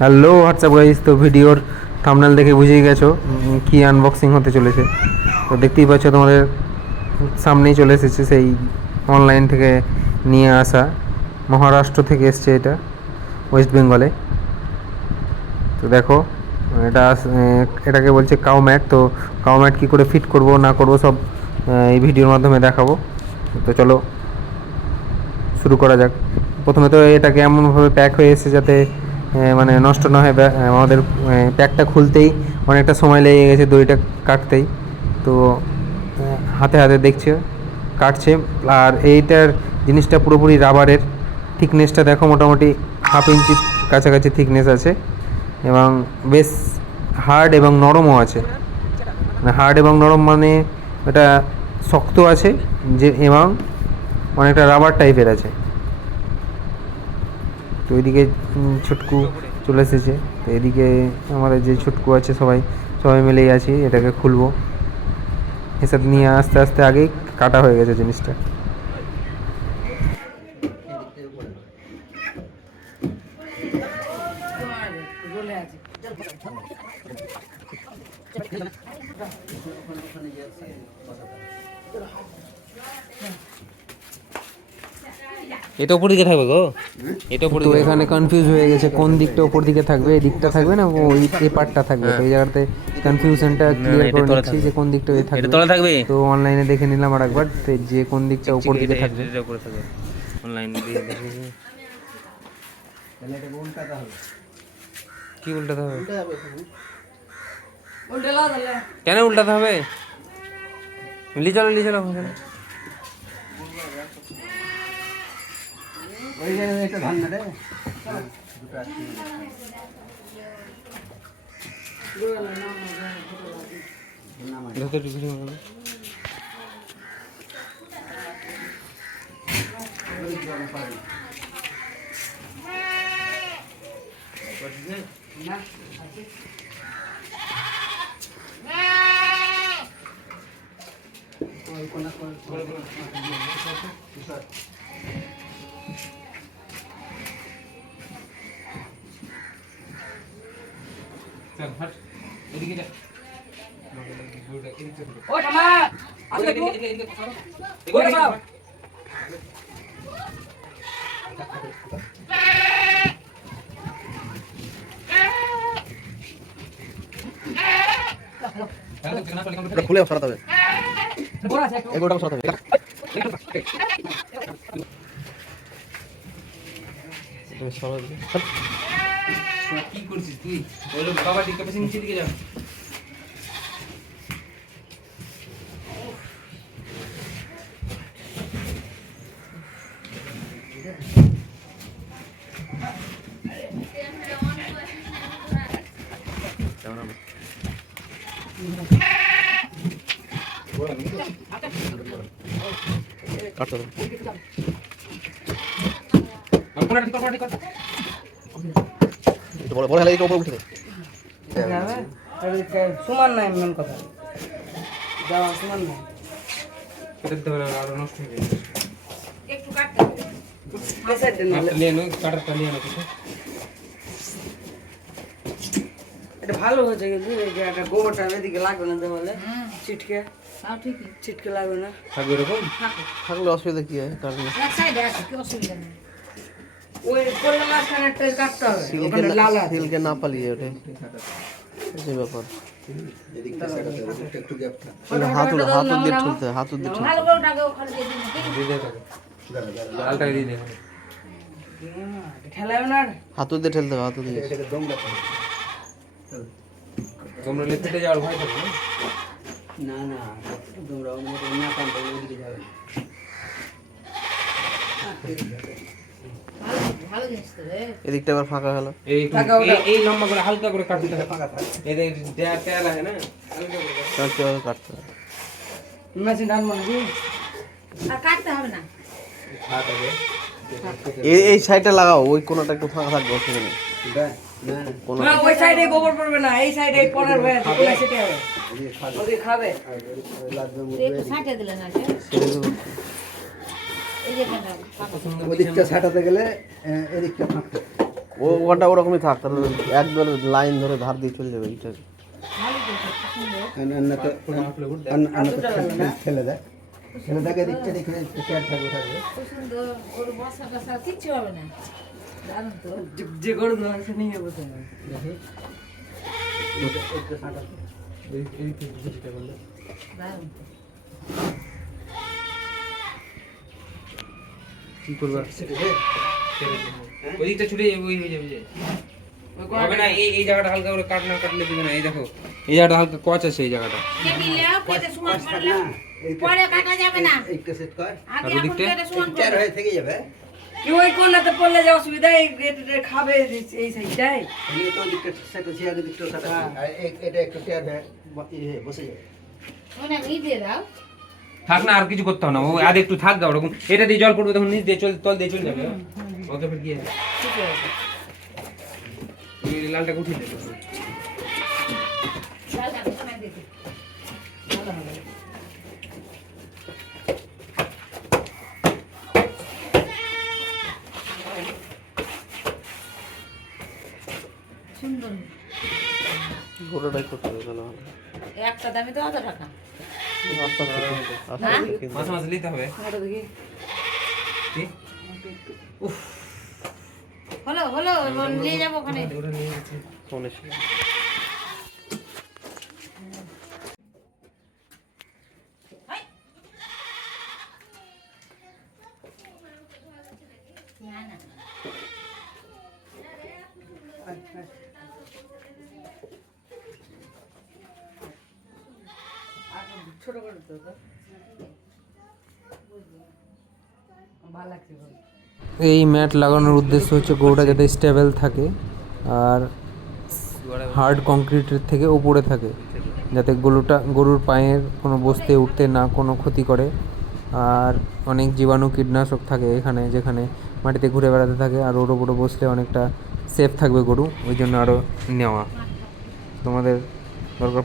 Hello WhatsApp guys, তো ভিডিওর thumbnail দেখে বুঝেই গেছো কি আনবক্সিং হতে চলেছে। তো দেখতেই পাচ্ছ তোমাদের সামনেই চলে এসেছে সেই অনলাইন থেকে নিয়ে আসা, মহারাষ্ট্র থেকে এসছে এটা, ওয়েস্ট বেঙ্গলে। তো দেখো এটা এটাকে বলছে কাউ ম্যাট। তো কাউ ম্যাট কী করে ফিট করব না করব সব এই ভিডিওর মাধ্যমে দেখাবো। তো চলো শুরু করা যাক। প্রথমে তো এটাকে এমনভাবে প্যাক হয়ে এসেছে যাতে মানে নষ্ট না হয়। আমাদের প্যাকটা খুলতেই অনেকটা সময় লেগে গেছে দড়িটা কাটতেই। তো হাতে হাতে দেখছে কাটছে। আর এইটার জিনিসটা পুরোপুরি রাবারের। থিকনেসটা দেখো, মোটামুটি 1/2 ইঞ্চির কাছাকাছি থিকনেস আছে এবং বেশ হার্ড এবং নরমও আছে। হার্ড এবং নরম মানে এটা শক্ত আছে যে, এবং অনেকটা রাবার টাইপের আছে। তো এদিকে ছুটকু চলে এসেছে। তো এদিকে আমাদের যে ছুটকু আছে সবাই সবাই মিলেই আছি, এটাকে খুলবো। এসব নিয়ে আস্তে আস্তে আগেই কাটা হয়ে গেছে জিনিসটা। এটা উপর দিকে থাকবে গো, এটা উপর তো দিকে। এখানে কনফিউজ হয়ে গেছে কোন দিকটা ওপর দিকে থাকবে, এই দিকটা থাকবে না ওই এই পার্টটা থাকবে। তো এই জায়গাতে কনফিউশনটা ক্লিয়ার করে নিচ্ছি যে কোন দিকটা এটা থাকবে। তলে থাকবে, তো অনলাইনে দেখে নিলাম আর একবার যে কোন দিকটা উপর দিকে থাকবে। এটা উপরে থাকবে। অনলাইন দিয়ে দেখে কি উল্টাতে হবে? কেন উল্টাতে হবে? লি চলো লি চলো। খুলে সরাতে হবে, এগুলোটা সরাতে হবে। কি করছিস তুই? ওই বাবা দিকে পেছনে নিচে দিকে যা। কাটতে হবে। একটু বড় বড় হলে একটু উপরে উঠে দে। সমান নাই, মেন কথা যাওয়া সমান নাই। কেটে দেবে আর নষ্ট হয়ে যাবে। একটু কাটতে হবে, প্রেসার দেন নাহলে। নিয়ে নো কাটারটা নিয়ে নো কিছু। এটা ভালো হয়েছে কিন্তু এই যে একটা গোবরটা এদিকে লাগবে না তাহলে ছিটকে, তাও ঠিকই ছিটকে লাগবে না। থাকবে এরকম। থাকলে অসুবিধা কি হয়? কারণ এক সাইডে আছে, কি অসুবিধা নেই। ওই করলে মাঝখানে একটা কাটতে হবে, সিলকে ওখানে লাল আছে। সিলকে না পালিয়ে ওঠে, যে ব্যাপার। হাত হাত দিয়ে ঠুলতে হয়, হাত দিয়ে ঠুলতে ভালো করে ওটাকে ওখানে দিয়ে দিন, ঠিক আছে? দিয়ে দে তাকে। লালটাকে দিয়ে দে। ঠেলাবে না। হাত দিয়ে ঠেলতে হবে, হাত দিয়ে। তোমরা ফেটে যাওয়ার ভয় থাকবে না? না না, তোমরা না কাটতে ওইদিকে যাবে। ভালো, ভালো জিনিস তো রে। এদিকটা আবার ফাঁকা হলো। এই লম্বা করে হালকা করে কাটতে হবে। এদের তেল আছে না, হালকা করে কাটতে হবে, কাটতে হবে। মেশিন আনবো নাকি? আর কাটতে হবে না। হাত হবে। এই সাইডটা লাগাও, ওই কোণাটা একটু ফাঁকা থাকবে, অসুবিধা নেই। কোণা না, ওই সাইডে গোবর পড়বে না, এই সাইডে পড়ার হয়ে আছে, ওই সাইডে হবে। ওদিকে খাবে। একটু ছাঁটে দিলে না যে? ছেড়ে দেবো। এই যে এখানটা ফাঁকা। ওদিকটা ছাটাতে গেলে এদিকটা ফাঁকতে ওটা ওরকমই থাক, তাহলে একবারে লাইন ধরে ধার দিয়ে চলে যাবে এইটা। ভালো করছে, সুন্দর। খুব সুন্দর। ওর বসা টসা কিচ্ছু হবে না। দারুণ তো। যে গরু ধরে সে নিয়ে বসে হবে। দারুণ তো। কি করবা ওই দিকটা ছুটে যাবে, ওই হয়ে যাবে যে হবে না। এই জায়গাটা হালকা করে কাট না কাটলে দিবে না। এই দেখো এই জায়গাটা হালকা কচ আছে, এই জায়গাটা কেটে নাও, কেটে সমান করে নাও। পরে কাটা যাবে না। আগে এখন কেটে সমান করে নাও। কি ওই কোনাতে পড়লে যে অসুবিধা, এই এটা খাবে এই সাইডটাই। ওনা ই দিয়ে দাও। থাক না, আর কিছু করতে হবে না। ও আর একটু থাক গা ওরকম। এটা দিয়ে জল পড়বে তখন নিচ দিয়ে তল দিয়ে চলে যাবে। ওকে ফের গিয়ে ঠিক আছে। এই লালটাকে উঠিয়ে দেবে। লাল কাটো সমান দিতে। ভালো হবে। সুন্দর। গোটাটাই করতে হবে তাহলে ভালো। একটা দামই তো অত টাকা। আস্তে আস্তে কিনতে, আস্তে হ্যাঁ? আস্তে কিনতে। মাঝে মাঝে নিতে হবে। ওটা দেখি। কি? উফ, হলো হলো, এবার নিয়ে যাবো ওখানে। ওটা নিয়ে গেছে। ফোনে ছিল। হাই। না না। ছোট করে তো তো। ভালো লাগছে বল। এই ম্যাট লাগানোর উদ্দেশ্য হচ্ছে গরুটা যাতে স্টেবল থাকে আর হার্ড কংক্রিটের থেকে উপরে থাকে, যাতে গরুর পায়ের কোনো বসতে উঠতে না কোনো ক্ষতি করে। আর অনেক জীবাণু কীটনাশক থাকে এখানে, যেখানে মাটিতে ঘুরে বেড়াতে থাকে, আর ওর ওপরে বসলে অনেকটা সেফ থাকবে গরু, ওই জন্য আরও নেওয়া। তোমাদের দরকার